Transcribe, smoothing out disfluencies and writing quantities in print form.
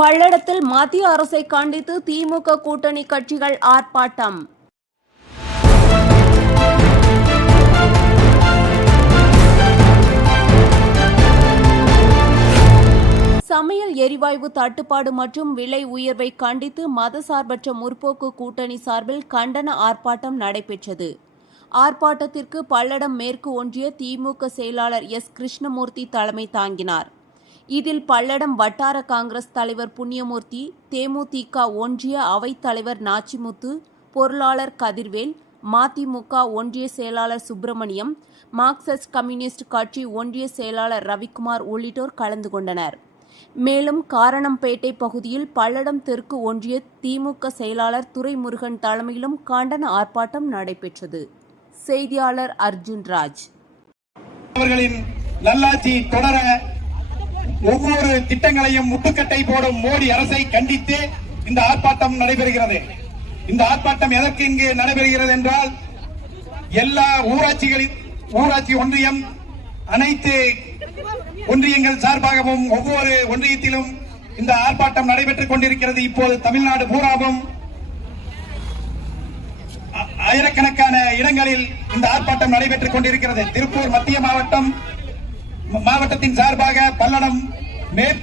பல்லடத்தில் மத்திய அரசை கண்டித்து திமுக கூட்டணி கட்சிகள் ஆர்ப்பாட்டம். சமையல் எரிவாயு தட்டுப்பாடு மற்றும் விலை உயர்வை கண்டித்து மதசார்பற்ற முற்போக்கு கூட்டணி சார்பில் கண்டன ஆர்ப்பாட்டம் நடைபெற்றது. ஆர்ப்பாட்டத்திற்கு பல்லடம் மேற்கு ஒன்றிய திமுக செயலாளர் எஸ். கிருஷ்ணமூர்த்தி தலைமை தாங்கினார். இதில் பல்லடம் வட்டார காங்கிரஸ் தலைவர் புண்ணியமூர்த்தி, தேமுதிக ஒன்றிய அவைத் தலைவர் நாச்சிமுத்து, பொருளாளர் கதிர்வேல், மதிமுக ஒன்றிய செயலாளர் சுப்பிரமணியம், மார்க்சிஸ்ட் கம்யூனிஸ்ட் கட்சி ஒன்றிய செயலாளர் ரவிக்குமார் உள்ளிட்டோர் கலந்து கொண்டனர். மேலும் காரணம்பேட்டை பகுதியில் பல்லடம் தெற்கு ஒன்றிய திமுக செயலாளர் துரைமுருகன் தலைமையிலும் கண்டன ஆர்ப்பாட்டம் நடைபெற்றது. செய்தியாளர் அர்ஜுன்ராஜ். அவர்களின் நல்லாட்சி தொடர ஒவ்வொரு திட்டங்களையும் முட்டுக்கட்டை போடும் மோடி அரசை கண்டித்து இந்த ஆர்ப்பாட்டம் நடைபெறுகிறது. இந்த ஆர்ப்பாட்டம் எதற்கு இங்கு நடைபெறுகிறது என்றால், எல்லா ஊராட்சி ஒன்றியம், அனைத்து ஒன்றியங்கள் சார்பாகவும் ஒவ்வொரு ஒன்றியத்திலும் இந்த ஆர்ப்பாட்டம் நடைபெற்றுக் கொண்டிருக்கிறது. இப்போது தமிழ்நாடு பூராவும் ஆயிரக்கணக்கான இடங்களில் இந்த ஆர்ப்பாட்டம் நடைபெற்றுக் கொண்டிருக்கிறது. திருப்பூர் மத்திய மாவட்டத்தின் சார்பாக பல்லடம் மேற்கு